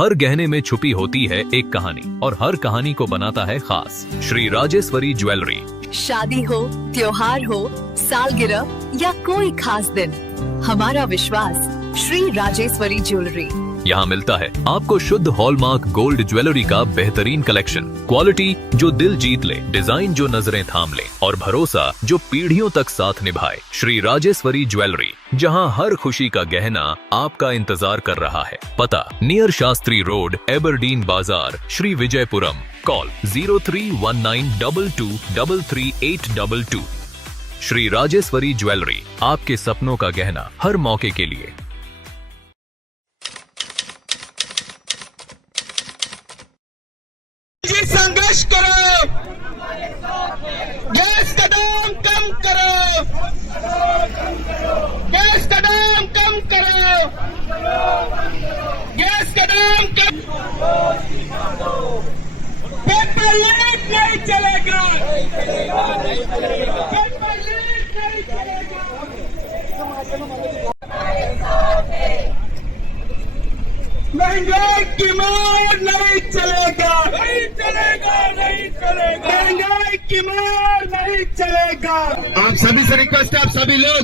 हर गहने में छुपी होती है एक कहानी और हर कहानी को बनाता है खास। श्री राजेश्वरी ज्वेलरी। शादी हो, त्योहार हो, सालगिरह या कोई खास दिन, हमारा विश्वास श्री राजेश्वरी ज्वेलरी। यहाँ मिलता है आपको शुद्ध हॉलमार्क गोल्ड ज्वेलरी का बेहतरीन कलेक्शन, क्वालिटी जो दिल जीत ले, डिजाइन जो नजरें थाम ले और भरोसा जो पीढ़ियों तक साथ निभाए। श्री राजेश्वरी ज्वेलरी, जहाँ हर खुशी का गहना आपका इंतजार कर रहा है। पता नियर शास्त्री रोड, एबरडीन बाजार, श्री विजयपुरम। कॉल 031922333822। श्री राजेश्वरी ज्वेलरी, आपके सपनों का गहना हर मौके के लिए। संघर्ष करो, गैस का दाम कम करो, गैस का दाम कम करो, गैस का दाम कम। पेपर लीक नहीं चलेगा, पेपर लीक नहीं चलेगा। महंगाई की मार नहीं चलेगा, नहीं चलेगा, नहीं चलेगा, महंगाई की मार नहीं चलेगा। आप सभी से रिक्वेस्ट है, आप सभी लोग,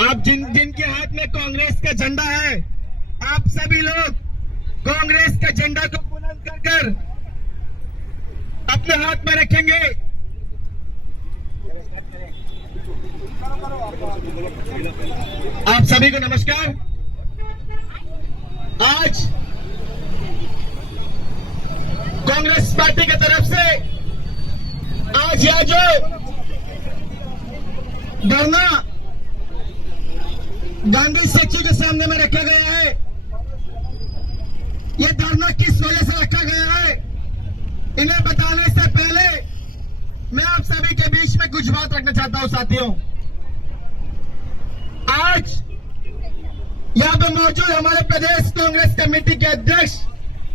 आप जिनके हाथ में कांग्रेस का झंडा है, आप सभी लोग कांग्रेस का झंडा को बुलंद कर अपने हाथ में रखेंगे। आप सभी को नमस्कार। आज कांग्रेस पार्टी की तरफ से आज यह जो धरना गांधी स्टैच्यू के सामने में रखा गया है, यह धरना किस वजह से रखा गया है, इन्हें बताने से पहले मैं आप सभी के बीच में कुछ बात रखना चाहता हूं। साथियों, आज यहाँ पे मौजूद हमारे प्रदेश कांग्रेस कमेटी के अध्यक्ष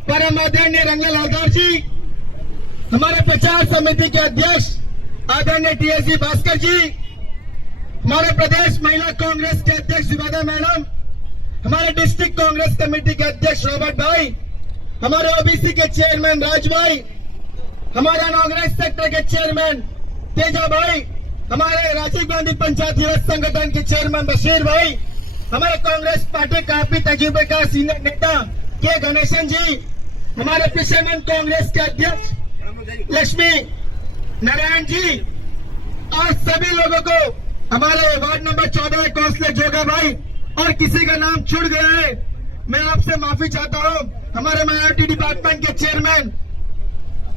परम आदरणीय रंगलाल हलदर जी, हमारे प्रचार समिति के अध्यक्ष आदरणीय टीएसजी भास्कर जी, हमारे प्रदेश महिला कांग्रेस के अध्यक्ष सुभद्रा मैडम, हमारे डिस्ट्रिक्ट कांग्रेस कमेटी के अध्यक्ष रॉबर्ट भाई, हमारे ओबीसी के चेयरमैन राज भाई, हमारे अनऑर्गेनाइज सेक्टर के चेयरमैन तेजा भाई, हमारे राजीव गांधी पंचायत राज संगठन के चेयरमैन बशीर भाई, हमारे कांग्रेस पार्टी काफी तजुर्बे का सीनियर नेता के गणेशन जी, हमारे फिशरमैन कांग्रेस के अध्यक्ष लक्ष्मी नारायण जी और सभी लोगों को, हमारे वार्ड नंबर 14 काउंसिलर जोगा भाई, और किसी का नाम छूट गया है मैं आपसे माफी चाहता हूं, हमारे माइनॉरिटी डिपार्टमेंट के चेयरमैन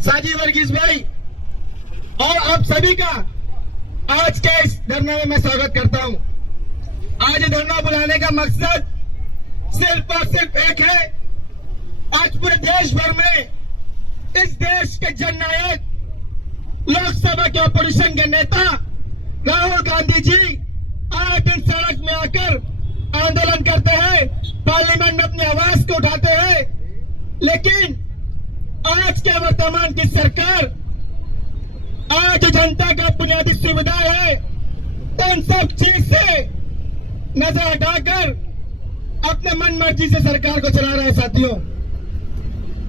साजी वर्गीस भाई, और आप सभी का आज के इस धरने में मैं स्वागत करता हूं। आज धरना बुलाने का मकसद सिर्फ और सिर्फ एक है। आज पूरे देश भर में इस देश के जननायक लोकसभा के अपोजिशन के नेता राहुल गांधी जी आए दिन सड़क में आकर आंदोलन करते हैं, पार्लियामेंट में अपनी आवाज को उठाते हैं, लेकिन आज के वर्तमान की सरकार आज जनता का बुनियादी सुविधा है उन सब चीज से नजर हटाकर अपने मन मर्जी से सरकार को चला रहे हैं। साथियों,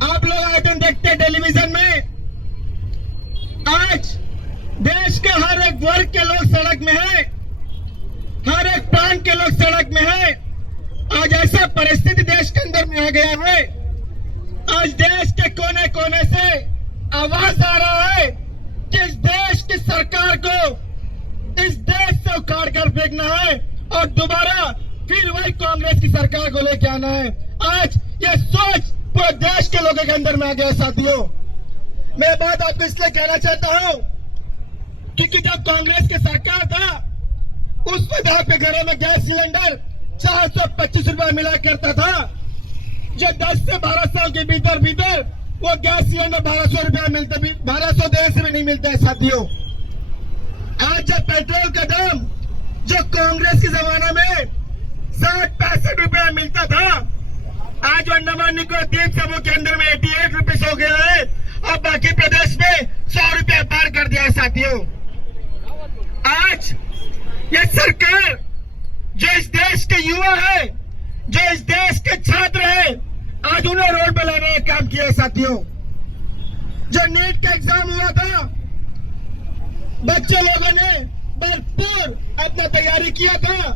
आप लोग आइटम देखते हैं टेलीविजन में, आज देश के हर एक वर्ग के लोग सड़क में हैं, हर एक प्रांत के लोग सड़क में हैं। आज ऐसा परिस्थिति देश के अंदर में आ गया है, आज देश के कोने कोने से आवाज आ रहा है कि इस देश की सरकार को इस देश से उखाड़ कर फेंकना है और दोबारा फिर वही कांग्रेस की सरकार को लेके आना है। आज ये सोच पूरे देश के लोगों के अंदर में आ गया है। साथियों, मैं बात आपको इसलिए कहना चाहता हूं क्योंकि जब कांग्रेस की सरकार था उस वक्त आपके घरों में गैस सिलेंडर 425 रुपए मिला करता था, जो 10 से 12 साल के भीतर भीतर वो गैस सिलेंडर 1200 रुपया मिलता, 1200 देश में नहीं मिलता है। साथियों, आज जब पेट्रोल का दाम जो कांग्रेस के जमाने में 60-65 रुपया मिलता था, आज अंडमान निकोबार द्वीप समूह के अंदर में 88 रुपीज हो गया है और बाकी प्रदेश में 100 रुपया पार कर दिया है। साथियों, आज ये सरकार जो इस देश के युवा है, जो इस देश के छात्र है, आज उन्हें रोड पे लाने का काम किया है साथियों। जो नीट का एग्जाम हुआ था, बच्चे लोगों ने भरपूर अपना तैयारी किया था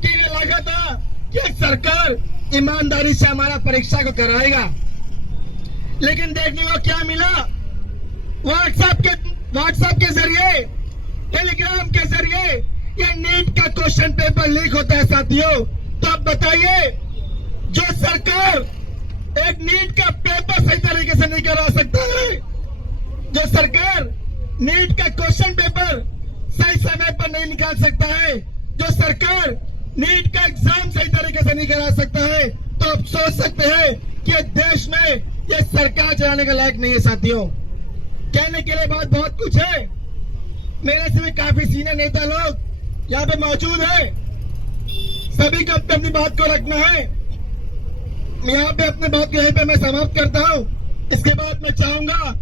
कि ये लगा था कि सरकार ईमानदारी से हमारा परीक्षा को कराएगा, लेकिन देखने को क्या मिला, व्हाट्सएप के जरिए, टेलीग्राम के जरिए ये नीट का क्वेश्चन पेपर लीक होता है साथियों। तो अब बताइए, जो सरकार एक नीट का पेपर सही तरीके से नहीं करा सकता है, जो सरकार नीट का क्वेश्चन पेपर सही समय पर नहीं निकाल सकता है, जो सरकार नीट का एग्जाम सही तरीके से नहीं करा सकता है, तो आप सोच सकते हैं कि देश में ये सरकार चलाने के लायक नहीं है साथियों। कहने के लिए बात बहुत कुछ है, मेरे से भी काफी सीनियर नेता लोग यहाँ पे मौजूद है, सभी को अपनी बात को रखना है। यहाँ पे अपनी बात को यहीं पे मैं समाप्त करता हूँ। इसके बाद मैं चाहूंगा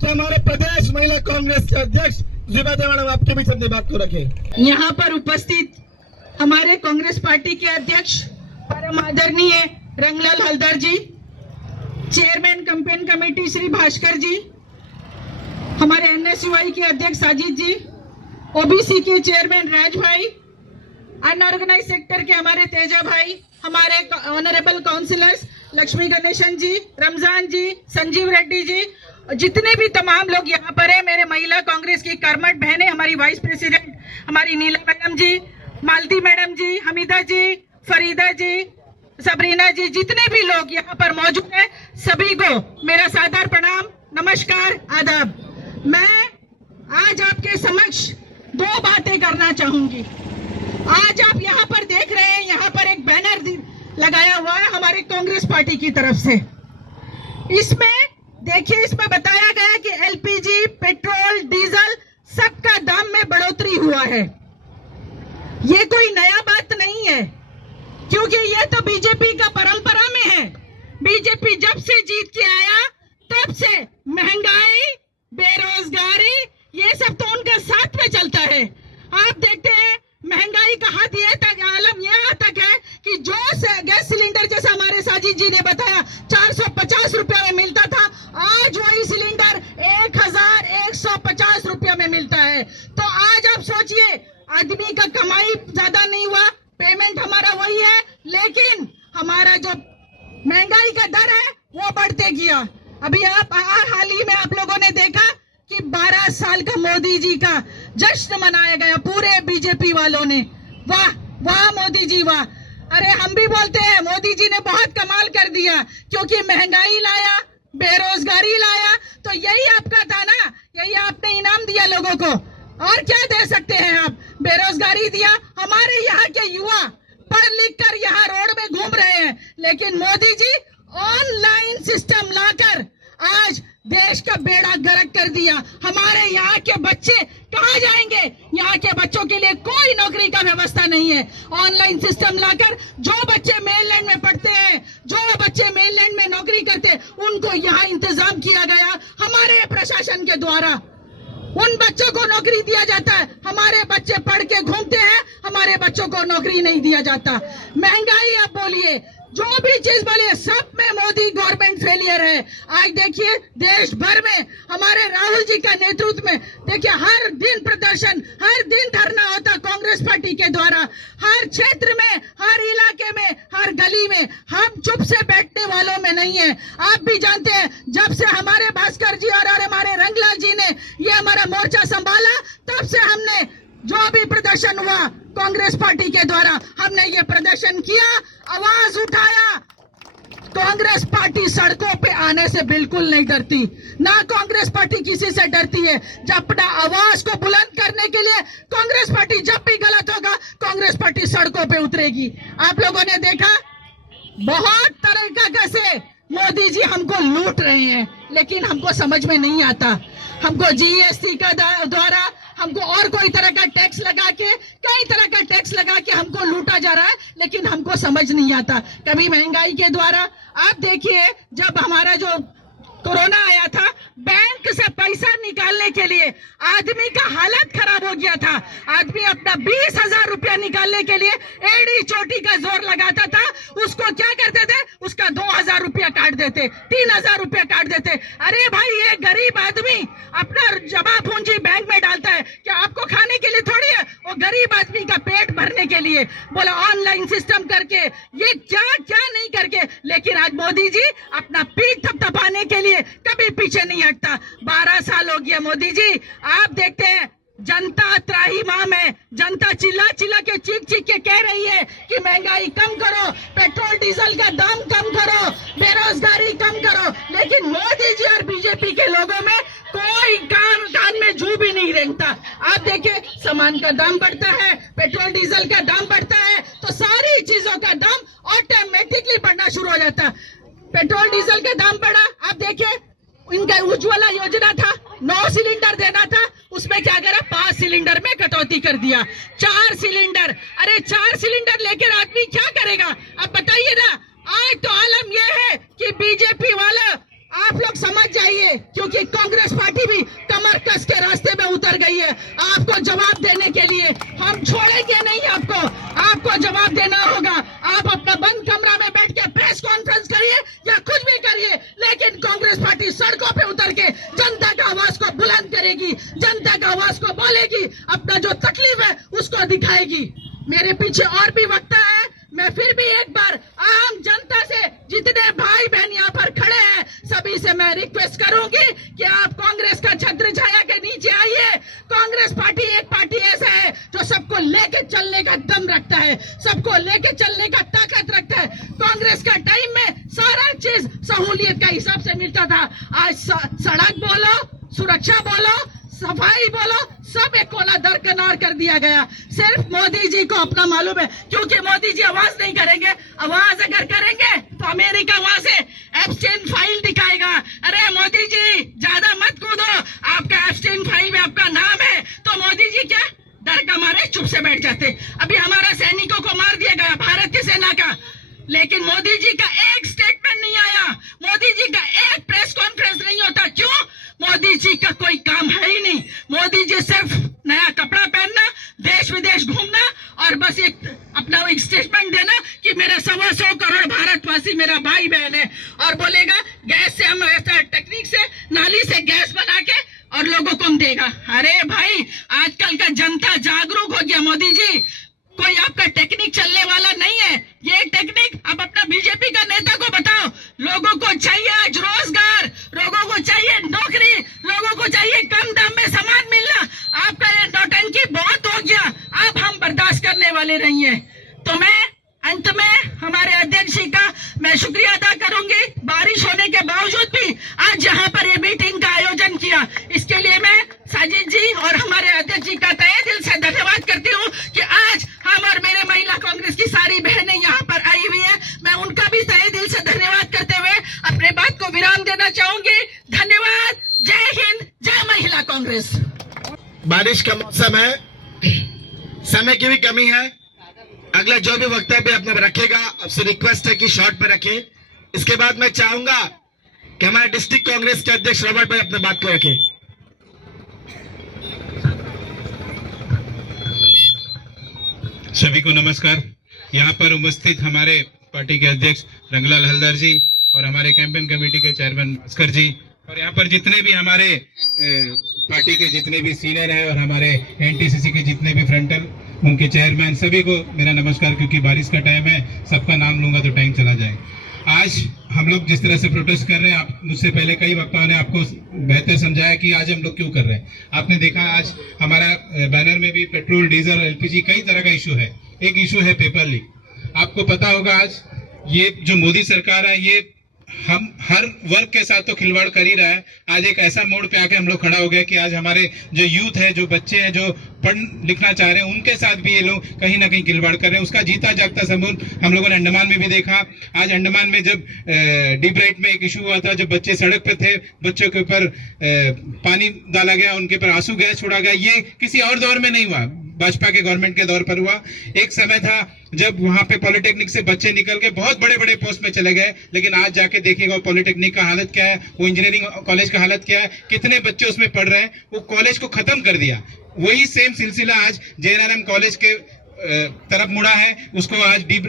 कि हमारे प्रदेश महिला कांग्रेस के अध्यक्ष जुबैदा मैडम आपके बीच अपनी बात को रखें। यहाँ पर उपस्थित हमारे कांग्रेस पार्टी के अध्यक्ष परम आदरणीय Ranglal Haldar ji, chairman campaign committee Shri Bhaskar ji, हमारे एनएसयूआई के अध्यक्ष साजिद जी, ओबीसी के चेयरमैन राज भाई, अनऑर्गेनाइज सेक्टर के हमारे तेजा भाई, हमारे ऑनरेबल काउंसिलर्स लक्ष्मी गणेशन जी, रमजान जी, संजीव रेड्डी जी, जितने भी तमाम लोग यहाँ पर है, मेरे महिला कांग्रेस की कर्मठ बहनें, हमारी वाइस प्रेसिडेंट हमारी नीला मैडम जी, मालती मैडम जी, हमीदा जी, फरीदा जी, सबरीना जी, जितने भी लोग यहाँ पर मौजूद हैं, सभी को मेरा सादर प्रणाम, नमस्कार, आदाब। मैं आज आपके समक्ष दो बातें करना चाहूंगी। आज आप यहाँ पर देख रहे हैं, यहाँ पर एक बैनर लगाया हुआ है हमारी कांग्रेस पार्टी की तरफ से। इसमें देखिए, इसमें बताया गया है कि एलपीजी, पेट्रोल, डीजल सबका दाम में बढ़ोतरी हुआ है। ये कोई नया बात नहीं है, क्योंकि ये तो बीजेपी का परंपरा में है। बीजेपी जब से जीत के आया तब से महंगाई, बेरोजगारी, ये सब तो उनके साथ में चलता है। आप देखते हैं महंगाई का हद ये तक, आलम यहाँ तक है कि जो गैस सिलेंडर, जैसा हमारे साजिद जी ने बताया, 450 रुपया में मिलता था, आज वही सिलेंडर 1150 रुपया में मिलता है। तो आज आप सोचिए, आदमी का कमाई ज्यादा नहीं हुआ, पेमेंट हमारा वही है, लेकिन हमारा जो महंगाई का दर है वो बढ़ते गया। अभी आप हाल ही में आप लोगों ने देखा कि 12 साल का मोदी जी का जश्न मनाया गया पूरे बीजेपी वालों ने। वाह वाह मोदी जी वाह। अरे हम भी बोलते हैं मोदी जी ने बहुत कमाल कर दिया, क्योंकि महंगाई लाया, बेरोजगारी लाया, तो यही आपका था ना, यही आपने इनाम दिया लोगों को। और क्या दे सकते हैं आप? बेरोजगारी दिया। हमारे यहाँ के युवा पढ़ लिख कर यहाँ रोड में घूम रहे हैं, लेकिन मोदी जी ऑनलाइन सिस्टम लाकर आज देश का बेड़ा गर्क कर दिया। हमारे यहाँ के बच्चे कहाँ जाएंगे? यहाँ के बच्चों के लिए कोई नौकरी का व्यवस्था नहीं है। ऑनलाइन सिस्टम लाकर जो बच्चे मेनलैंड में पढ़ते हैं, जो बच्चे मेनलैंड में नौकरी करते हैं, उनको यहाँ इंतजाम किया गया हमारे प्रशासन के द्वारा। उन बच्चों को नौकरी दिया जाता है, हमारे बच्चे पढ़ के घूमते हैं, हमारे बच्चों को नौकरी नहीं दिया जाता। महंगाई आप बोलिए, जो भी चीज बोलिए, सब में मोदी गवर्नमेंट फेलियर है। आज देखिए देश भर में हमारे राहुल जी का नेतृत्व में देखिए हर दिन प्रदर्शन, हर दिन धरना होता कांग्रेस पार्टी के द्वारा। हर क्षेत्र में, हर इलाके में, हर गली में। हम चुप से बैठने वालों में नहीं है। आप भी जानते हैं, जब से हमारे भास्कर जी और हमारे रंगलाल जी ने ये हमारा मोर्चा संभाला, तब से हमने जो भी प्रदर्शन हुआ कांग्रेस पार्टी के द्वारा, हमने ये प्रदर्शन किया, आवाज उठाया। कांग्रेस पार्टी सड़कों पे आने से बिल्कुल नहीं डरती, ना कांग्रेस पार्टी किसी से डरती है। जब अपना आवाज को बुलंद करने के लिए कांग्रेस पार्टी जब भी गलत होगा, कांग्रेस पार्टी सड़कों पे उतरेगी। आप लोगों ने देखा बहुत तरीका से मोदी जी हमको लूट रहे हैं, लेकिन हमको समझ में नहीं आता। हमको जीएसटी का द्वारा, हमको और कोई तरह का टैक्स लगा के, कई तरह का टैक्स लगा के हमको लूटा जा रहा है, लेकिन हमको समझ नहीं आता। कभी महंगाई के द्वारा, आप देखिए जब हमारा जो कोरोना आया था, बैंक से पैसा निकालने के लिए आदमी का हालत खराब हो गया था। आदमी अपना 20,000 रुपया निकालने के लिए एड़ी चोटी का जोर लगाता था। उसको क्या करते थे? उसका 2000 रुपया काट देते, 3000 रुपया काट देते। अरे भाई, ये गरीब आदमी अपना जमा पूंजी बैंक में डालता है, क्या आपको खाने के लिए थोड़ी है, वो गरीब आदमी का पेट भरने के लिए। बोला ऑनलाइन सिस्टम करके, ये क्या क्या नहीं करके, लेकिन आज मोदी जी अपना पीठ थपथपाने के लिए कभी पीछे नहीं हटता। 12 साल हो गया मोदी जी, आप देखते हैं जनता त्राहिमाम है, जनता चिल्ला चिल्ला के चीख चीख के कह रही है कि महंगाई कम करो, पेट्रोल डीजल का दाम कम करो, बेरोजगारी कम करो, लेकिन मोदी जी और बीजेपी के लोगों में कोई कान में जू भी नहीं रेंगता। आप देखिए, सामान का दाम बढ़ता है, पेट्रोल डीजल का दाम बढ़ता है, तो सारी चीजों का दाम ऑटोमेटिकली बढ़ना शुरू हो जाता है। पेट्रोल डीजल का दाम बढ़ा, आप देखिए इनका उज्ज्वला योजना था, 9 सिलेंडर देना था, उसमें क्या करा, 5 सिलेंडर में कटौती कर दिया, 4 सिलेंडर। अरे 4 सिलेंडर लेकर आदमी क्या करेगा, अब बताइए ना। आज तो आलम यह है कि बीजेपी वाला आप लोग समझ जाइए, क्योंकि कांग्रेस पार्टी भी कमर कस के रास्ते में उतर गई है आपको जवाब देने के लिए। हम छोड़ेंगे नहीं आपको जवाब देना होगा। आप अपना बंद कमरा में बैठ के प्रेस कॉन्फ्रेंस करिए या कुछ भी करिए, लेकिन कांग्रेस पार्टी सड़कों पे उतर के जनता का आवाज को बुलंद करेगी, जनता का आवाज को बोलेगी, अपना जो तकलीफ है उसको दिखाएगी। मेरे पीछे और भी वक्ता है, मैं फिर भी एक बार आम जनता से, जितने भाई बहन यहाँ पर खड़े हैं, सभी से मैं रिक्वेस्ट करूंगी कि आप कांग्रेस का छत्र छाया के नीचे आइए। कांग्रेस पार्टी एक पार्टी ऐसा है जो सबको लेके चलने का दम रखता है, सबको लेके चलने का ताकत रखता है। कांग्रेस का टाइम में सारा चीज सहूलियत का हिसाब से मिलता था। आज सड़क बोलो, सुरक्षा बोलो, सफाई बोलो, सब एक कोना दरकिनार कर दिया गया। सिर्फ मोदी जी को अपना मालूम है, क्योंकि मोदी जी आवाज नहीं करेंगे। आवाज अगर करेंगे तो अमेरिका वहां से एप्स्टीन फाइल दिखाएगा। अरे मोदी जी ज्यादा मत कूदो, आपका एप्स्टीन फाइल में आपका नाम है, तो मोदी जी क्या डर का मारे चुप से बैठ जाते। अभी हमारा सैनिकों को मार दिया गया, भारत की सेना का, लेकिन मोदी जी का एक स्टेटमेंट नहीं आया, मोदी जी का एक प्रेस कॉन्फ्रेंस नहीं होता। क्यों? मोदी जी का कोई काम है ही नहीं। मोदी जी सिर्फ नया कपड़ा पहनना, देश विदेश घूमना और बस एक अपना एक स्टेटमेंट देना कि मेरा 125 करोड़ भारतवासी मेरा भाई बहन है, और बोलेगा गैस से हम ऐसा टेक्निक से नाली से गैस बना के और लोगों को हम देगा। अरे भाई, आजकल का जनता जागरूक हो गया। मोदी जी, कोई आपका टेक्निक चलने वाला नहीं है। ये टेक्निक अब अपना बीजेपी का नेता को बताओ। लोगों को चाहिए आज रोजगार, लोगों को चाहिए नौकरी, लोगों को चाहिए कम दाम में सामान मिलना। आपका ये नौटंकी बहुत हो गया, आप हम बर्दाश्त करने वाले नहीं है। तो मैं अंत में हमारे अध्यक्ष जी का मैं शुक्रिया अदा करूंगी। बारिश होने के बावजूद भी आज यहाँ पर ये मीटिंग का आयोजन किया, इसके लिए मैं साजिद जी और हमारे अध्यक्ष जी का तहे दिल से धन्यवाद करती हूँ कि आज हम और मेरे महिला कांग्रेस की सारी बहनें यहाँ पर आई हुई है। मैं उनका भी तहे दिल से धन्यवाद करते हुए अपने बात को विराम देना चाहूंगी। धन्यवाद। जय हिंद, जय महिला कांग्रेस। बारिश का मौसम है, समय की भी कमी है। अगला जो भी वक्तव्य अपने रखेगा, आपसे रिक्वेस्ट है कि शॉर्ट में रखें। इसके बाद मैं चाहूंगा कि हमारे डिस्ट्रिक्ट कांग्रेस के अध्यक्ष रॉबर्ट भाई अपने बात को रखें। सभी को नमस्कार। यहाँ पर उपस्थित हमारे पार्टी के अध्यक्ष रंगलाल हलदर जी और हमारे कैंपेन कमेटी के चेयरमैन भास्कर जी, और यहाँ पर जितने भी हमारे पार्टी के जितने भी सीनियर हैं और हमारे एनटीसीसी के जितने भी फ्रंटल उनके चेयरमैन, सभी को मेरा नमस्कार। क्योंकि बारिश का टाइम है, सबका नाम लूंगा तो टाइम चला जाए। आज हम लोग जिस तरह से प्रोटेस्ट कर रहे हैं, आप मुझसे पहले कई वक्ताओं ने आपको बेहतर समझाया कि आज हम लोग क्यों कर रहे हैं। आपने देखा आज हमारा बैनर में भी पेट्रोल, डीजल, एलपीजी कई तरह का इशू है। एक इशू है पेपर लीक। आपको पता होगा आज ये जो मोदी सरकार है, ये हम हर वर्ग के साथ तो खिलवाड़ कर ही रहा है। आज एक ऐसा मोड़ पे आके हम लोग खड़ा हो गए कि आज हमारे जो यूथ है, जो बच्चे हैं, जो पढ़ लिखना चाह रहे हैं, उनके साथ भी ये लोग कहीं ना कहीं खिलवाड़ कर रहे हैं। उसका जीता जागता सबूत हम लोगों ने अंडमान में भी देखा। आज अंडमान में जब डीब्राइट में एक इशू हुआ था, जब बच्चे सड़क पे थे, बच्चों के ऊपर पानी डाला गया, उनके ऊपर आंसू गैस छोड़ा गया। ये किसी और दौर में नहीं हुआ, भाजपा के गवर्नमेंट के दौर पर हुआ। एक समय था जब वहां पे पॉलिटेक्निक से बच्चे निकल के बहुत बड़े बड़े पोस्ट में चले गए, लेकिन आज जाके देखिएगा पॉलिटेक्निक का हालत क्या है, वो इंजीनियरिंग कॉलेज का हालत क्या है, कितने बच्चे उसमें पढ़ रहे हैं। वो कॉलेज को खत्म कर दिया। वही सेम सिलसिला आज जेएनआरएम कॉलेज के तरफ मुड़ा है उसको आज डीम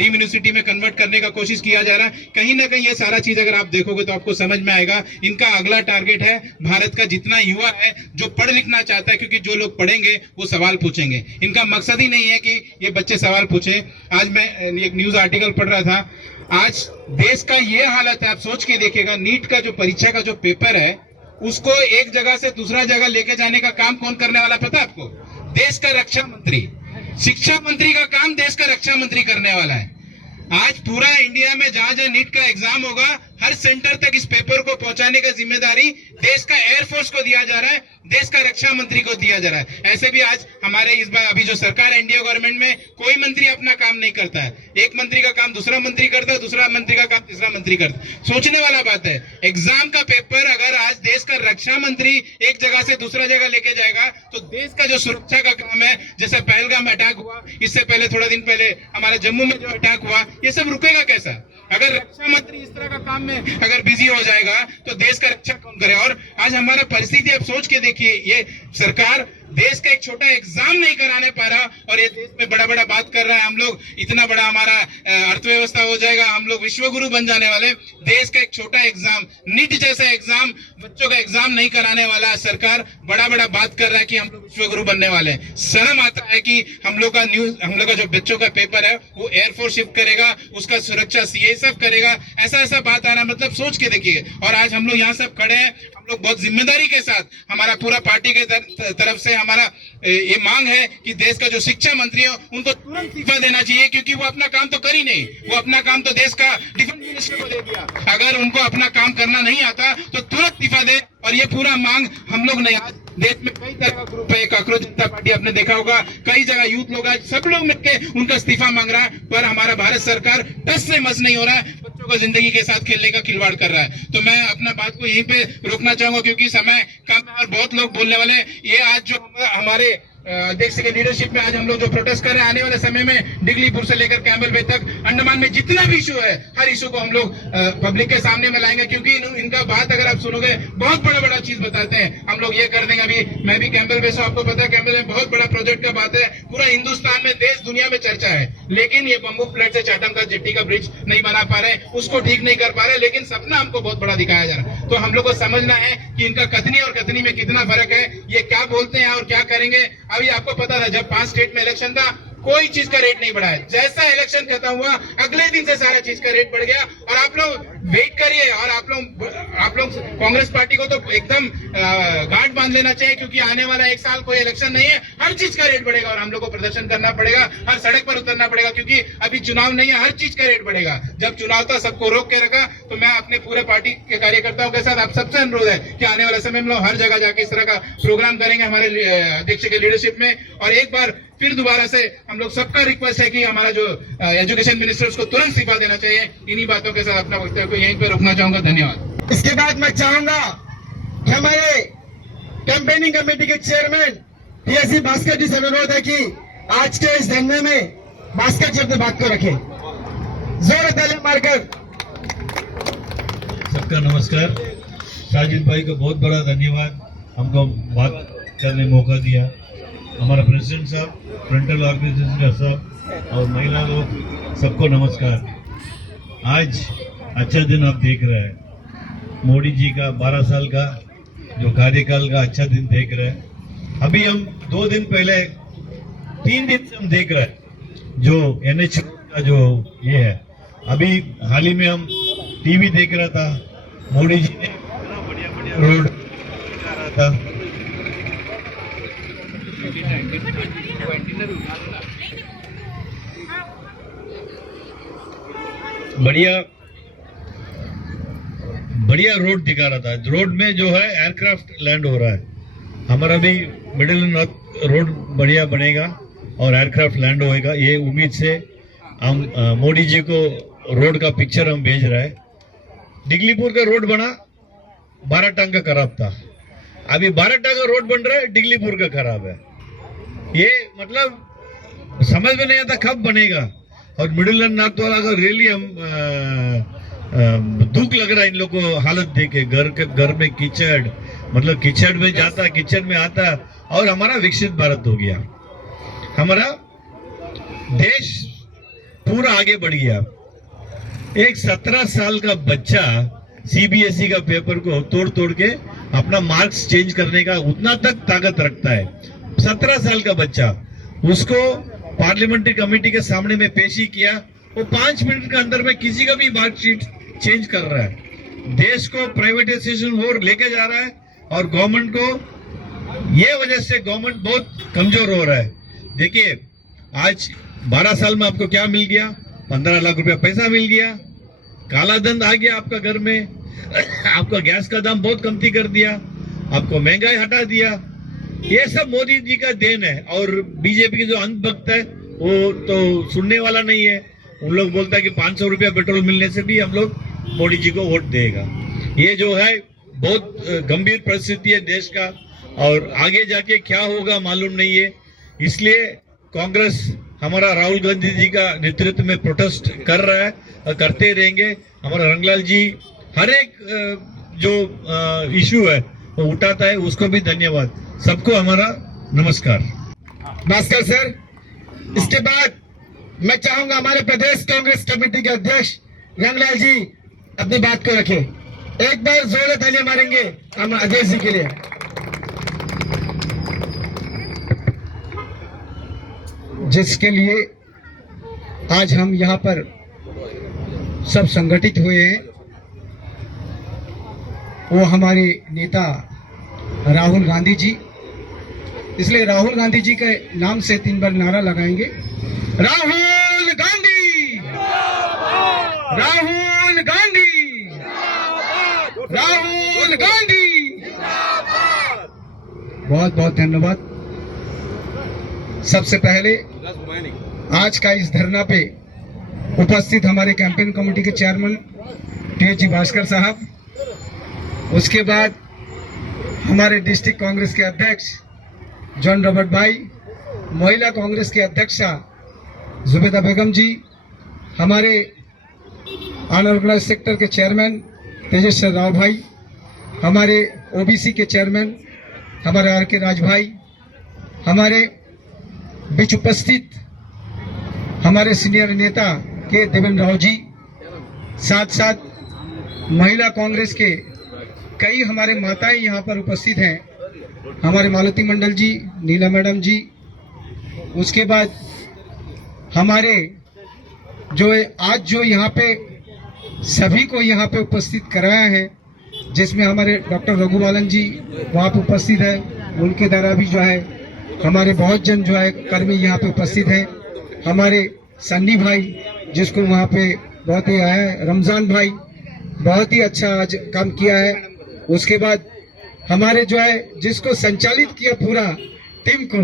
यूनिवर्सिटी में कन्वर्ट करने का कोशिश किया जा रहा है। कहीं ना कहीं ये सारा चीज अगर आप देखोगे तो आपको समझ में आएगा इनका अगला टारगेट है भारत का जितना युवा है जो पढ़ लिखना चाहता है, क्योंकि जो लोग पढ़ेंगे वो सवाल पूछेंगे। इनका मकसद ही नहीं है कि ये बच्चे सवाल पूछे। आज मैं एक न्यूज आर्टिकल पढ़ रहा था, आज देश का ये हालत है, आप सोच के देखिएगा, नीट का जो परीक्षा का जो पेपर है उसको एक जगह से दूसरा जगह लेके जाने का काम कौन करने वाला पता है आपको? देश का रक्षा मंत्री। शिक्षा मंत्री का काम देश का रक्षा मंत्री करने वाला है। आज पूरा इंडिया में जहां जहां नीट का एग्जाम होगा हर सेंटर तक इस पेपर को पहुंचाने का जिम्मेदारी देश का एयरफोर्स को दिया जा रहा है, देश का रक्षा मंत्री को दिया जा रहा है। ऐसे भी आज हमारे इस बार अभी जो सरकार है एनडीए गवर्नमेंट में कोई मंत्री अपना काम नहीं करता है। एक मंत्री का काम दूसरा मंत्री करता है, दूसरा मंत्री का काम तीसरा मंत्री करता है। सोचने वाला बात है, एग्जाम का पेपर अगर आज देश का रक्षा मंत्री एक जगह से दूसरा जगह लेके जाएगा तो देश का जो सुरक्षा का काम है, जैसे पहलगाम अटैक हुआ, इससे पहले थोड़ा दिन पहले हमारे जम्मू में जो अटैक हुआ, ये सब रुकेगा कैसा? अगर रक्षा मंत्री इस तरह का काम में अगर बिजी हो जाएगा तो देश का रक्षा कौन करे? और आज हमारा परिस्थिति आप सोच के देखिए, ये सरकार देश का एक छोटा एग्जाम नहीं कराने पा रहा और ये देश में बड़ा बड़ा बात कर रहा है, हम लोग इतना बड़ा हमारा अर्थव्यवस्था हो जाएगा, हम लोग विश्वगुरु बन जाने वाले। देश का एक छोटा एग्जाम, नीट जैसा एग्जाम, बच्चों का एग्जाम नहीं कराने वाला सरकार बड़ा बड़ा बात कर रहा है कि हम लोग विश्वगुरु बनने वाले हैं। शर्म आता है कि हम लोग का जो बच्चों का पेपर है वो एयरफोर्स शिफ्ट करेगा, उसका सुरक्षा सीए सब करेगा, ऐसा बात आ रहा, मतलब सोच के देखिए। और आज हम लोग यहाँ सब खड़े हैं, हम लोग बहुत जिम्मेदारी के साथ, हमारा पूरा पार्टी के तरफ से हमारा ये मांग है कि देश का जो शिक्षा मंत्री है उनको तुरंत इस्तीफा देना चाहिए, क्योंकि वो अपना काम तो कर ही नहीं, वो अपना काम तो देश का डिफेंस मिनिस्टर को दे दिया। अगर उनको अपना काम करना नहीं आता तो तुरंत इस्तीफा दे। और ये पूरा मांग हम लोग नहीं, आज देश में कई तरह का ग्रुप है, कांग्रेस जनता पार्टी आपने देखा होगा, कई जगह यूथ लोग आज सब लोग मिलकर उनका इस्तीफा मांग रहा है, पर हमारा भारत सरकार टस से मस नहीं हो रहा है, बच्चों को जिंदगी के साथ खेलने का खिलवाड़ कर रहा है। तो मैं अपना बात को यहीं पे रोकना चाहूंगा क्योंकि समय कम है और बहुत लोग बोलने वाले हैं। ये आज जो हमारे अध्यक्ष के लीडरशिप में आज हम लोग जो प्रोटेस्ट कर रहे हैं, आने वाले समय में डिगलीपुर से लेकर कैंबल बे तक अंडमान में जितना भी इशू है हर इशू को हम लोग पब्लिक के सामने में लाएंगे, क्योंकि इनका बात अगर आप सुनोगे बहुत बड़ा बड़ा चीज बताते हैं। हम लोग ये कर देंगे, अभी मैं भी कैंबल बे से, आपको पता है कैंबल में बहुत बड़ा प्रोजेक्ट का बात है, पूरा हिंदुस्तान में देश दुनिया में चर्चा है, लेकिन ये बम्बू प्लेट से चाटम का जेट्टी का ब्रिज नहीं बना पा रहे, उसको ठीक नहीं कर पा रहे, लेकिन सपना हमको बहुत बड़ा दिखाया जा रहा है। तो हम लोग को समझना है कि इनका कथनी और कथनी में कितना फर्क है, ये क्या बोलते हैं और क्या करेंगे। अभी आपको पता था जब 5 स्टेट में इलेक्शन था कोई चीज का रेट नहीं बढ़ा है, जैसा इलेक्शन खत्म हुआ अगले दिन से सारा चीज का रेट बढ़ गया। और आप लोग वेट करिए, और आप लोग कांग्रेस पार्टी को तो एकदम गांठ बांध लेना चाहिए, क्योंकि आने वाला 1 साल कोई इलेक्शन नहीं है, हर चीज का रेट बढ़ेगा और हम लोग को प्रदर्शन करना पड़ेगा, हर सड़क पर उतरना पड़ेगा, क्योंकि अभी चुनाव नहीं है, हर चीज का रेट बढ़ेगा। जब चुनाव था सबको रोक के रखा, तो मैं अपने पूरे पार्टी के कार्यकर्ताओं के साथ आप सबसे अनुरोध है कि आने वाले समय में लोग हर जगह जाके इस तरह का प्रोग्राम करेंगे हमारे अध्यक्ष के लीडरशिप में। और एक बार फिर दोबारा से हम लोग सबका रिक्वेस्ट है कि हमारा जो एजुकेशन मिनिस्टर उसको तुरंत इस्तीफा देना चाहिए। इन्हीं बातों के साथ अपना वक्तव्य को यहीं पे रोकना चाहूंगा। धन्यवाद। इसके बाद मैं चाहूंगा कि हमारे कैंपेनिंग कमेटी के चेयरमैन टीएससी भास्कर जी से अनुरोध है कि आज के इस धरने में भास्कर जी अपनी बात को रखें। जोर ताली मारकर। सबका नमस्कार। साजिद भाई को बहुत बड़ा धन्यवाद, हमको बात करने मौका दिया। हमारा प्रेसिडेंट साहब, फ्रंटल ऑर्गेनाइजेशन का साहब और महिला लोग, सबको नमस्कार। आज अच्छा दिन आप देख रहे हैं, मोदी जी का 12 साल का जो कार्यकाल का अच्छा दिन देख रहे हैं। अभी हम 2 दिन पहले 3 दिन से हम देख रहे हैं जो NH का जो ये है। अभी हाल ही में हम टीवी देख रहा था, मोदी जी ने इतना बढ़िया बढ़िया रोड दिखा रहा था। बढ़िया रोड दिखा रहा था। रोड में जो है एयरक्राफ्ट लैंड हो रहा है। हमारा भी मिडिल नॉर्थ रोड बढ़िया बनेगा और एयरक्राफ्ट लैंड होएगा, ये उम्मीद से हम मोदी जी को रोड का पिक्चर हम भेज रहे हैं। डिगलीपुर का रोड बना, 12 टंग का खराब था, अभी 12 टंग का रोड बन रहा है, डिगलीपुर का खराब है। ये मतलब समझ में नहीं आता कब बनेगा। और मिडिल एंड नॉर्थ वाला का रियली हम दुख लग रहा है इन लोगों को हालत देखे। घर में कीचड़, मतलब कीचड़ में जाता, कीचड़ में आता, और हमारा विकसित भारत हो गया। हमारा देश पूरा आगे बढ़ गया। एक 17 साल का बच्चा सीबीएसई का पेपर को तोड़ तोड़ के अपना मार्क्स चेंज करने का उतना तक ताकत रखता है। 17 साल का बच्चा, उसको पार्लियामेंट्री कमेटी के सामने में पेशी किया, वो 5 मिनट के अंदर में किसी का भी मार्कशीट चेंज कर रहा है। देश को प्राइवेटाइजेशन और लेके जा रहा है और गवर्नमेंट को, ये वजह से गवर्नमेंट बहुत कमजोर हो रहा है। देखिए आज 12 साल में आपको क्या मिल गया? 15 लाख रुपया पैसा मिल गया, काला धन आ गया आपका घर में, आपका गैस का दाम बहुत कमती कर दिया, आपको महंगाई हटा दिया। ये सब मोदी जी का देन है। और बीजेपी की जो अंधभक्त है वो तो सुनने वाला नहीं है। उन लोग बोलता है कि 500 रुपया पेट्रोल मिलने से भी हम लोग मोदी जी को वोट देगा। ये जो है बहुत गंभीर परिस्थिति है देश का, और आगे जाके क्या होगा मालूम नहीं है। इसलिए कांग्रेस हमारा राहुल गांधी जी का नेतृत्व में प्रोटेस्ट कर रहा है और करते रहेंगे। हमारा रंगलाल जी हर एक जो इशू है वो उठाता है, उसको भी धन्यवाद। सबको हमारा नमस्कार। भास्कर सर, इसके बाद मैं चाहूंगा हमारे प्रदेश कांग्रेस कमेटी के अध्यक्ष रंगलाल जी अपनी बात को रखें। एक बार जोरदार तालियां मारेंगे हम अध्यक्ष जी के लिए। जिसके लिए आज हम यहाँ पर सब संगठित हुए हैं, वो हमारे नेता राहुल गांधी जी। इसलिए राहुल गांधी जी के नाम से 3 बार नारा लगाएंगे, राहुल गांधी, राहुल गांधी, राहुल गांधी। बहुत बहुत धन्यवाद। सबसे पहले आज का इस धरना पे उपस्थित हमारे कैंपेन कमेटी के चेयरमैन टी.एच. भास्कर साहब, उसके बाद हमारे डिस्ट्रिक्ट कांग्रेस के अध्यक्ष जॉन रॉबर्ट भाई, महिला कांग्रेस के अध्यक्षा जुबेदा बेगम जी, हमारे अनऑर्गेनाइज सेक्टर के चेयरमैन तेजेश्वर राव भाई, हमारे ओबीसी के चेयरमैन हमारे आर.के. राज भाई, हमारे बीच उपस्थित हमारे सीनियर नेता के देवेंद्र राव जी, साथ साथ महिला कांग्रेस के कई हमारे माताएं यहाँ पर उपस्थित हैं, हमारे मालती मंडल जी, नीला मैडम जी। उसके बाद हमारे जो आज जो यहाँ पे सभी को यहाँ पे उपस्थित कराया है, जिसमें हमारे डॉक्टर रघुबालन जी वहाँ पे उपस्थित है, उनके द्वारा भी जो है हमारे बहुत जन जो है कर्मी यहाँ पे उपस्थित हैं। हमारे सन्नी भाई जिसको वहाँ पे बहुत ही आया है, रमजान भाई बहुत ही अच्छा आज काम किया है। उसके बाद हमारे जो है जिसको संचालित किया पूरा टीम को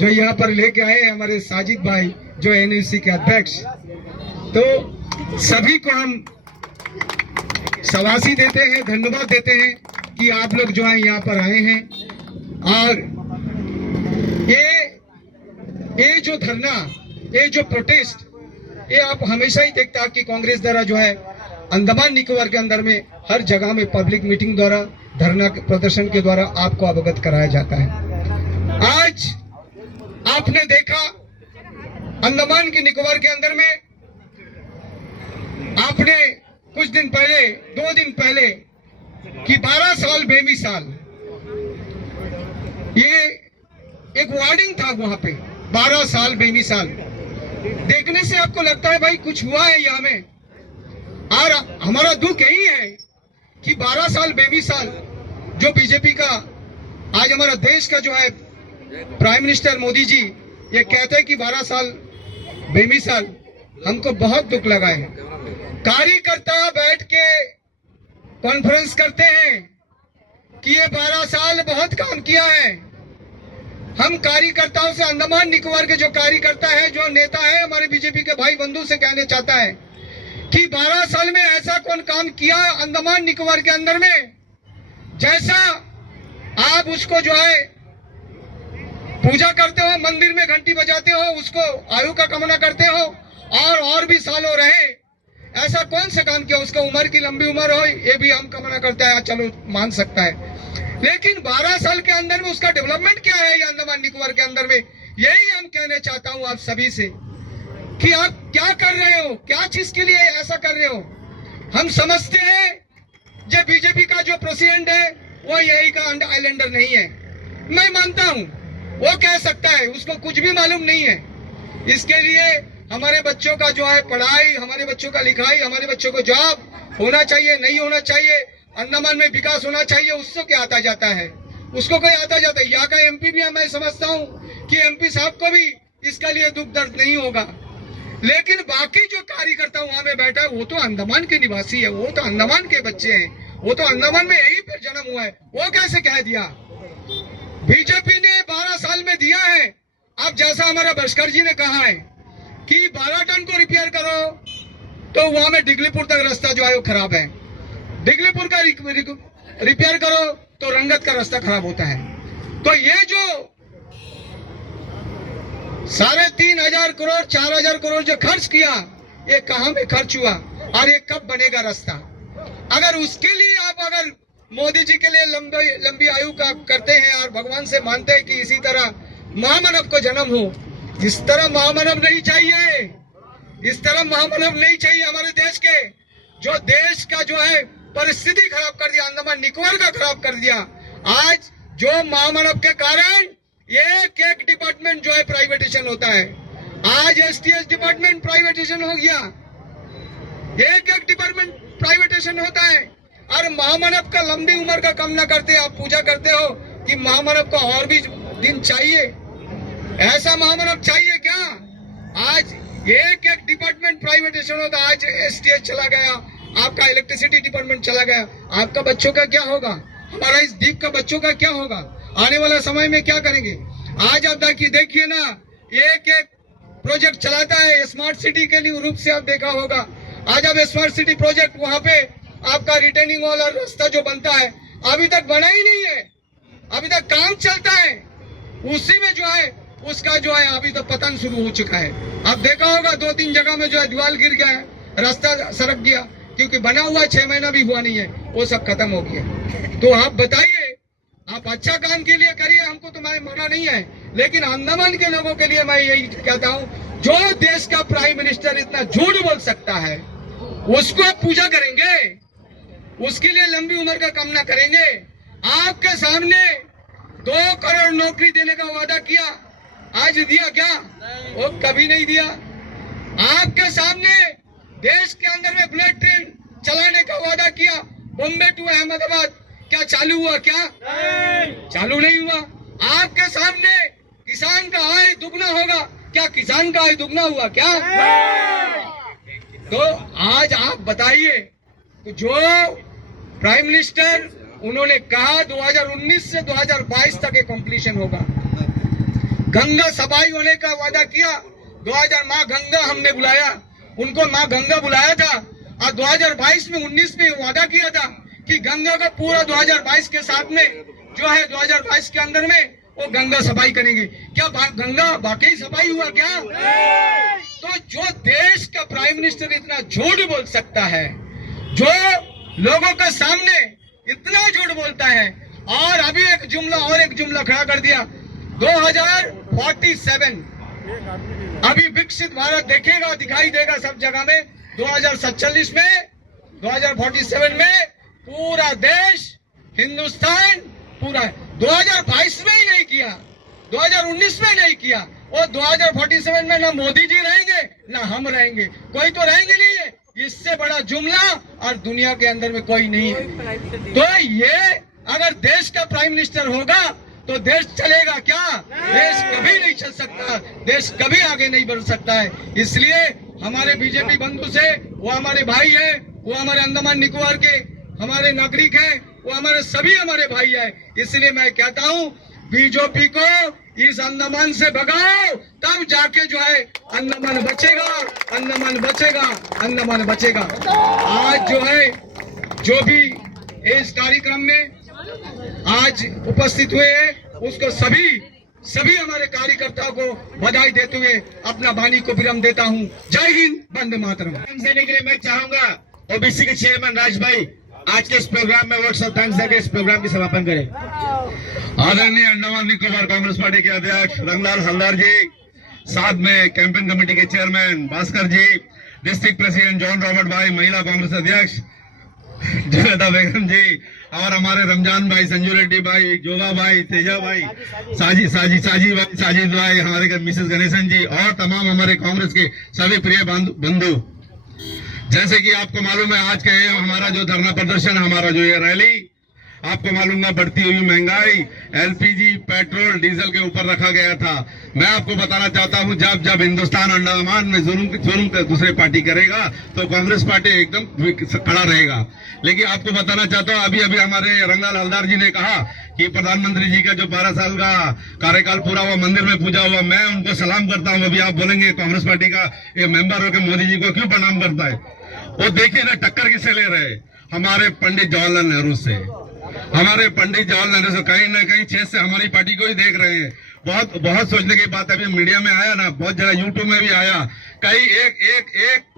जो यहाँ पर लेके आए हैं हमारे साजिद भाई जो एनयूसी के अध्यक्ष, तो सभी को हम शाबाशी देते हैं, धन्यवाद देते हैं कि आप लोग जो है यहाँ पर आए हैं। और ये जो धरना, ये जो प्रोटेस्ट, ये आप हमेशा ही देखता कि कांग्रेस द्वारा जो है अंडमान निकोबार के अंदर में हर जगह में पब्लिक मीटिंग द्वारा, धरना प्रदर्शन के द्वारा आपको अवगत कराया जाता है। आज आपने देखा अंडमान के निकोबार के अंदर में आपने कुछ दिन पहले, 2 दिन पहले कि 12 साल बेमिसाल, ये एक वार्निंग था वहां पे, 12 साल बेमिसाल। देखने से आपको लगता है भाई कुछ हुआ है यहाँ में, और हमारा दुख यही है कि 12 साल बेमिसाल जो बीजेपी का आज हमारा देश का जो है प्राइम मिनिस्टर मोदी जी ये कहते हैं कि 12 साल बेमिसाल, हमको बहुत दुख लगा है। कार्यकर्ता बैठ के कॉन्फ्रेंस करते हैं कि ये 12 साल बहुत काम किया है। हम कार्यकर्ताओं से, अंडमान निकोबार के जो कार्यकर्ता है, जो नेता है, हमारे बीजेपी के भाई बंधु से कहने चाहता है कि 12 साल में ऐसा कौन काम किया अंडमान निकोबार के अंदर में, जैसा आप उसको जो है पूजा करते हो, मंदिर में घंटी बजाते हो, उसको आयु का कामना करते हो और भी सालों रहे, ऐसा कौन सा काम किया? उसका उम्र की लंबी उम्र हो, ये भी हम कामना करते हैं, चलो मान सकता है। लेकिन 12 साल के अंदर में उसका डेवलपमेंट क्या है ये अंडमान निकोबार के अंदर में, यही हम कहना चाहता हूं आप सभी से कि आप क्या कर रहे हो, क्या चीज के लिए ऐसा कर रहे हो। हम समझते हैं जो बीजेपी का जो प्रेसिडेंट है वो यही का आइलैंडर नहीं है। मैं मानता हूं वो कह सकता है, उसको कुछ भी मालूम नहीं है। इसके लिए हमारे बच्चों का जो है पढ़ाई, हमारे बच्चों का लिखाई, हमारे बच्चों को जॉब होना चाहिए, नहीं होना चाहिए, अंडमान में विकास होना चाहिए, उससे क्या आता जाता है, उसको कोई आता जाता है। यहाँ का एमपी भी मैं समझता हूँ कि एमपी साहब को भी इसका लिए दुख दर्द नहीं होगा, लेकिन बाकी जो कार्यकर्ता वहां पे बैठा है वो तो अंडमान के निवासी है, वो तो अंडमान के बच्चे हैं, वो तो अंडमान में यही पर जन्म हुआ है। वो कैसे कह दिया? बीजेपी ने 12 साल में दिया है। अब जैसा हमारा भास्कर जी ने कहा है कि 12 टन को रिपेयर करो, तो वहां में डिगलीपुर तक रास्ता जो है वो खराब है। डिगलीपुर का रिपेयर करो तो रंगत का रास्ता खराब होता है। तो ये जो 3,500 करोड़ 4,000 करोड़ जो खर्च किया, ये कहां में खर्च हुआ और ये कब बनेगा रास्ता? अगर उसके लिए आप अगर मोदी जी के लिए लंबी आयु का करते हैं और भगवान से मानते हैं कि इसी तरह महामानव को जन्म हो, इस तरह महामानव नहीं चाहिए, इस तरह महामानव नहीं चाहिए हमारे देश के। जो देश का जो है परिस्थिति खराब कर दिया, अंडमान निकोबार का खराब कर दिया। आज जो महामानव के कारण एक एक डिपार्टमेंट जो है प्राइवेटाइजेशन होता है। आज एसटीएस डिपार्टमेंट प्राइवेटाइजेशन हो गया, एक एक डिपार्टमेंट प्राइवेटाइजेशन होता है। और महामानव का लंबी उम्र का कामना करते आप पूजा करते हो कि महामानव को और भी दिन चाहिए, ऐसा महामानव चाहिए क्या? आज एक एक डिपार्टमेंट प्राइवेटाइजेशन होता है। आज एसटीएस चला गया, आपका इलेक्ट्रिसिटी डिपार्टमेंट चला गया, आपका बच्चों का क्या होगा? हमारा इस द्वीप का बच्चों का क्या होगा? आने वाला समय में क्या करेंगे? आज आप देखिए ना, एक एक प्रोजेक्ट चलाता है स्मार्ट सिटी के लिए रूप से आप देखा होगा। आज अब स्मार्ट सिटी प्रोजेक्ट वहां पे आपका रिटर्निंग वॉल और रास्ता जो बनता है अभी तक बना ही नहीं है, अभी तक काम चलता है। उसी में जो है उसका जो है अभी तो पतन शुरू हो चुका है। आप देखा होगा 2-3 जगह में जो है दीवार गिर गया है, रास्ता सरक गया, क्योंकि बना हुआ 6 महीना भी हुआ नहीं है, वो सब खत्म हो गया। तो आप बताइए, आप अच्छा काम के लिए करिए, हमको तो मैं मना नहीं है, लेकिन अंडमान के लोगों के लिए मैं यही कहता हूँ, जो देश का प्राइम मिनिस्टर इतना झूठ बोल सकता है उसको आप पूजा करेंगे, उसके लिए लंबी उम्र का कामना करेंगे। आपके सामने 2 करोड़ नौकरी देने का वादा किया, आज दिया क्या? वो कभी नहीं दिया। आपके सामने देश के अंदर में बुलेट ट्रेन चलाने का वादा किया, बॉम्बे टू अहमदाबाद, क्या चालू हुआ? क्या चालू नहीं हुआ। आपके सामने किसान का आय दुगना होगा, क्या किसान का आय दुगना हुआ? क्या? तो आज आप बताइए, जो प्राइम मिनिस्टर उन्होंने कहा 2019 से 2022 तक कंप्लीशन होगा, गंगा सफाई होने का वादा किया, 2000 माँ गंगा हमने बुलाया, उनको माँ गंगा बुलाया था, और 2022 में 19 में वादा किया था कि गंगा का पूरा 2022 के साथ में जो है 2022 के अंदर में वो गंगा सफाई करेंगे। क्या गंगा वाकई सफाई हुआ क्या? तो जो देश का प्राइम मिनिस्टर इतना झूठ बोल सकता है, जो लोगों के सामने इतना झूठ बोलता है, और अभी एक जुमला खड़ा कर दिया, 2047 अभी विकसित भारत देखेगा, दिखाई देगा सब जगह में। 2047 में 2047 में पूरा देश हिंदुस्तान पूरा 2022 में ही नहीं किया, 2019 में नहीं किया, और 2047 में ना मोदी जी रहेंगे ना हम रहेंगे, कोई तो रहेंगे नहीं है। इससे बड़ा जुमला और दुनिया के अंदर में कोई नहीं है। तो ये अगर देश का प्राइम मिनिस्टर होगा तो देश चलेगा क्या? देश कभी नहीं चल सकता, देश कभी आगे नहीं बढ़ सकता है। इसलिए हमारे बीजेपी बंधु से, वो हमारे भाई है, वो हमारे अंडमान निकोबार के हमारे नागरिक हैं, वो हमारे सभी हमारे भाई है। इसलिए मैं कहता हूँ बीजेपी को इस अंडमान से भगाओ, तब जाके जो है अंडमान बचेगा, अंडमान बचेगा, अंडमान बचेगा। आज जो है जो भी इस कार्यक्रम में आज उपस्थित हुए हैं उसको सभी हमारे कार्यकर्ताओं को बधाई देते हुए अपना वाणी को विराम देता हूं। जय हिंद, वंदे मातरम। देने के लिए मैं चाहूंगा ओबीसी के चेयरमैन राज भाई आज के इस प्रोग्राम में वर्ड्स ऑफ थैंक्स देकर इस प्रोग्राम की समापन करें। आदरणीय अंडमान निकोबार कांग्रेस पार्टी के अध्यक्ष रंगलाल हलदर जी, साथ में कैंपेन कमेटी के चेयरमैन भास्कर जी, डिस्ट्रिक्ट प्रेसिडेंट जॉन रॉबर्ट भाई, महिला कांग्रेस अध्यक्ष जुनेदा बेगम जी, और हमारे रमजान भाई, संजू रेड्डी भाई, जोगा भाई, तेजा भाई, साजिद भाई, हमारे मिसेस गणेशन जी, और तमाम हमारे कांग्रेस के सभी प्रिय बंधु। जैसे कि आपको मालूम है, आज का ये हमारा जो धरना प्रदर्शन, हमारा जो ये रैली, आपको मालूम है बढ़ती हुई महंगाई, एलपीजी, पेट्रोल, डीजल के ऊपर रखा गया था। मैं आपको बताना चाहता हूं, जब जब हिंदुस्तान अंडमान में जुल्म दूसरे पार्टी करेगा तो कांग्रेस पार्टी एकदम खड़ा रहेगा। लेकिन आपको बताना चाहता हूं, अभी अभी हमारे रंगलाल हलदार जी ने कहा कि प्रधानमंत्री जी का जो 12 साल का कार्यकाल पूरा हुआ, मंदिर में पूजा हुआ, मैं उनको सलाम करता हूं। अभी आप बोलेंगे कांग्रेस पार्टी का ये मेंबर होकर मोदी जी को क्यों प्रणाम करता है? वो देखिए ना, टक्कर किससे ले रहे हैं? हमारे पंडित जवाहरलाल नेहरू से। हमारे पंडित जवाहरलाल नेहरू से कहीं ना कहीं छेद से हमारी पार्टी को ही देख रहे हैं। बहुत सोचने की बात, अभी मीडिया में आया ना, बहुत जगह यूट्यूब में भी आया, कहीं एक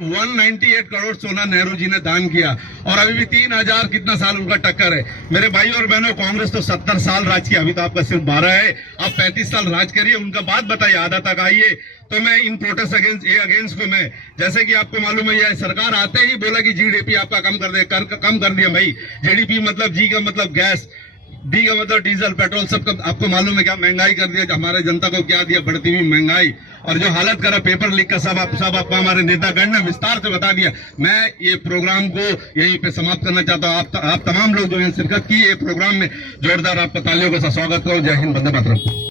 198 करोड़ सोना नेहरू जी ने दान किया, और अभी भी 3000 कितना साल उनका टक्कर है। मेरे भाई और बहनों, कांग्रेस तो 70 साल राज किया, अभी तो आपका सिर्फ 12 है, आप 35 साल राज करिए, उनका बात बताइए, आधा तक आइए। तो मैं इन प्रोटेस्ट अगेंस्ट को मैं, जैसे कि आपको मालूम है, यह सरकार आते ही बोला कि जीडीपी आपका कम कर दिया। भाई जीडीपी मतलब जी का मतलब गैस, डी का मतलब डीजल, पेट्रोल, सब आपको मालूम है क्या महंगाई कर दिया, हमारे जनता को क्या दिया, बढ़ती हुई महंगाई, और जो हालत करा पेपर लीक का, सब आपको हमारे नेतागण ने विस्तार से बता दिया। मैं ये प्रोग्राम को यहीं पे समाप्त करना चाहता हूँ। आप तमाम लोग जो यहाँ शिरकत की ये प्रोग्राम में, जोरदार आपका तालियों के साथ स्वागत करो। जय हिंद, वंदे मातरम।